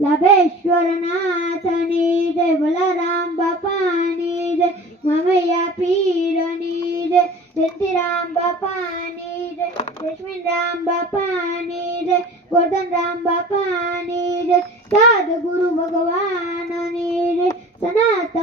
la pesciola nata nide, la ramba panide, ma meia piro nide, senti ramba panide, pesci ramba panide, guarda panide, cade guru vagovana nide, sanata